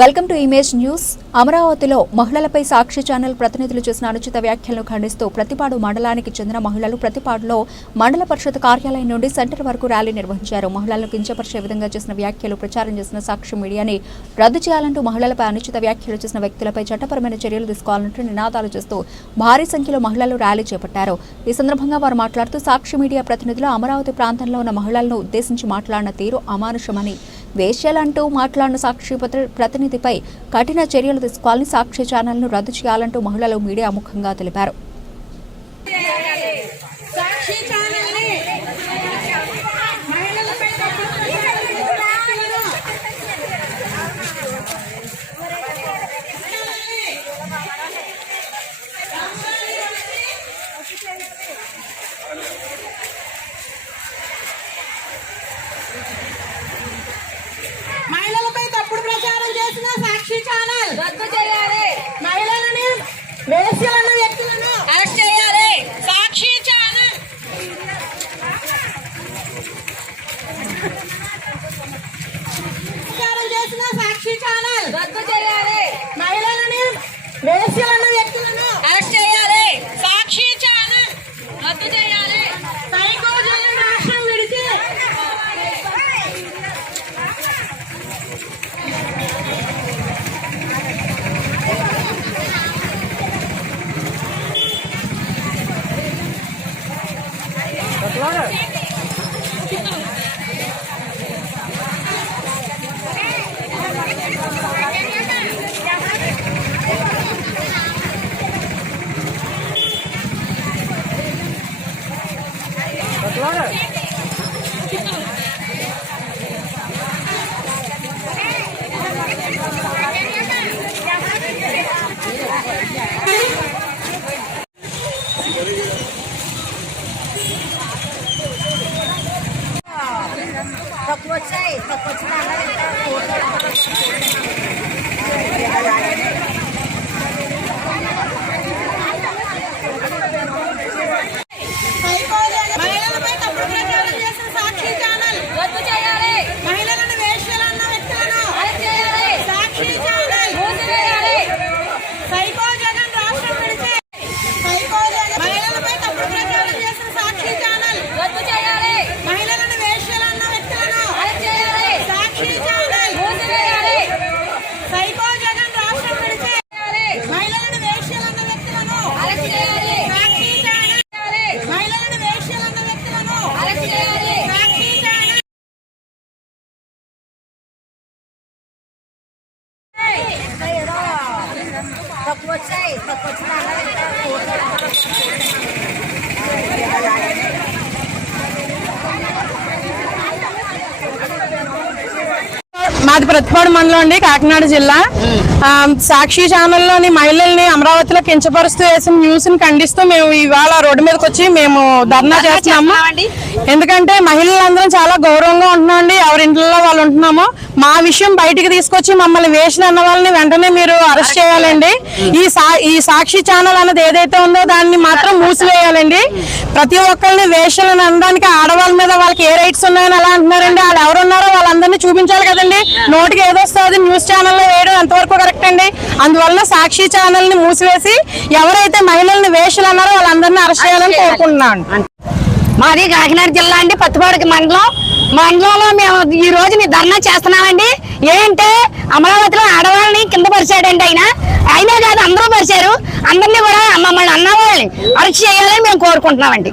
Welcome to image news. అమరావతిలో మహిళలపై సాక్షి channel ప్రతినిధులు చేసిన అనుచిత వ్యాఖ్యలను ఖండిస్తూ ప్రతిపాడు మండలానికి చెందిన మహిళలు ప్రతిపాడులో మండల పరిషత్ కార్యాలయం నుండి సెంటర్ వరకు ర్యాలీ నిర్వహించారు. మహిళలను కించపరిచే విధంగా చేసిన వ్యాఖ్యలు ప్రచారం చేసిన సాక్షి మీడియాని రద్దు చేయాలంటూ మహిళలపై అనుచిత వ్యాఖ్యలు చేసిన వ్యక్తులపై చట్టపరమైన చర్యలు తీసుకోవాలంటూ నినాదాలు చేస్తూ భారీ సంఖ్యలో మహిళలు ర్యాలీ చేపట్టారు. ఈ సందర్భంగా వారు మాట్లాడుతూ సాక్షి మీడియా ప్రతినిధులు అమరావతి ప్రాంతంలో ఉన్న మహిళలను ఉద్దేశించి మాట్లాడిన తీరు అమానుషమని, వేశ్యలంటూ మాట్లాడిన సాక్షి ప్రతినిధిపై కఠిన చర్యలు తీసుకోవాలని, సాక్షి ఛానల్ను రద్దు చేయాలంటూ మహిళలు మీడియా ముఖంగా తెలిపారు. మహిళలపై తప్పుడు ప్రచారం చేసిన సాక్షి ఛానల్ రద్దు చేయాలి. మహిళలని వేశ్యలన్న వ్యక్తులను అరెస్ట్ చేయాలి. సాక్షి ఛానల్ ప్రచారం చేసిన సాక్షి ఛానల్ రద్దు చేయాలి. మహిళలని వేశ్యలన్న వ్యక్తులను అరెస్ట్ చేయాలి. సాక్షి ఛానల్ రద్దు చేయాలి. సైకో జగన్ రాష్ట్రం విడిచి తక్కువ వచ్చాయి. తక్కువ వచ్చిన మహిళలపై తప్పుడు ప్రచారం చేసిన సాక్షి ఛానల్ రద్దు చేయాలి. మహిళలను వేశ్యలన్న వ్యక్తులను అరెస్ట్ చేయాలి. సాక్షి ఛానల్ మూసివేయాలి. సైకో జగన్ రాష్ట్రం విడిచి సైకో జగన్ మహిళలపై తప్పుడు ప్రచారం చేసిన సాక్షి ఛానల్ రద్దు చేయాలి. మహిళలను వేశ్యలన్న వ్యక్తులను అరెస్ట్ చేయాలి. సాక్షి ఛానల్ మూసివేయాలి. సైకో జగన్ రాష్ట్రం విడిచి మహిళలను వేశ్యలన్న వ్యక్తులను అరెస్ట్ చేయాలి. సాక్షి ఛానల్ మహిళలను వేశ్యలన్న వ్యక్తులను అరెస్ట్ చేయాలి. సాక్షి ఛానల్ తక్కువ వచ్చాయి. తక్కువ వచ్చిన మాది ప్రతిపాడు మండలం అండి, కాకినాడ జిల్లా. సాక్షి ఛానల్లోని మహిళల్ని అమరావతిలో కించపరుస్తూ వేసిన న్యూస్ ని ఖండిస్తూ మేము ఇవాళ రోడ్డు మీదకి వచ్చి మేము ధర్నా చేస్తున్నాము. ఎందుకంటే మహిళలందరం చాలా గౌరవంగా ఉంటున్నామండి, ఎవరింట్లో వాళ్ళు ఉంటున్నాము. మా విషయం బయటికి తీసుకొచ్చి మమ్మల్ని వేసిన అన్న వాళ్ళని వెంటనే మీరు అరెస్ట్ చేయాలండి. ఈ సాక్షి ఛానల్ అన్నది ఏదైతే ఉందో దాన్ని మాత్రం మూసివేయాలండి. ప్రతి ఒక్కరిని వేషలను అనడానికి ఆడవాళ్ళ మీద వాళ్ళకి ఏ రైట్స్ ఉన్నాయని అలా అంటున్నారండి. వాళ్ళు ఎవరున్నారో వాళ్ళందరినీ చూపించాలి కదండి. నోటికి ఏదొస్తుంది న్యూస్ ఛానల్లో వేయడం ఎంతవరకు కరెక్ట్ అండి? అందువల్ల సాక్షి ఛానల్ ని మూసివేసి ఎవరైతే మహిళల్ని వేషలు అన్నారో వాళ్ళందరినీ అరెస్ట్ చేయాలని కోరుకుంటున్నాను. మాది కాకినాడ జిల్లా అండి, పత్తిపాడు మండలంలో మేము ఈ రోజు ధర్నా చేస్తున్నామండి. ఏంటంటే అమరావతిలో ఆడవాళ్ళని కింద పరిచాడండి అయినా కాదు అందరూ పరిచారు. అందరినీ కూడా మమ్మల్ని అన్న వాళ్ళని అరెస్ట్ చేయాలని మేము కోరుకుంటున్నామండి.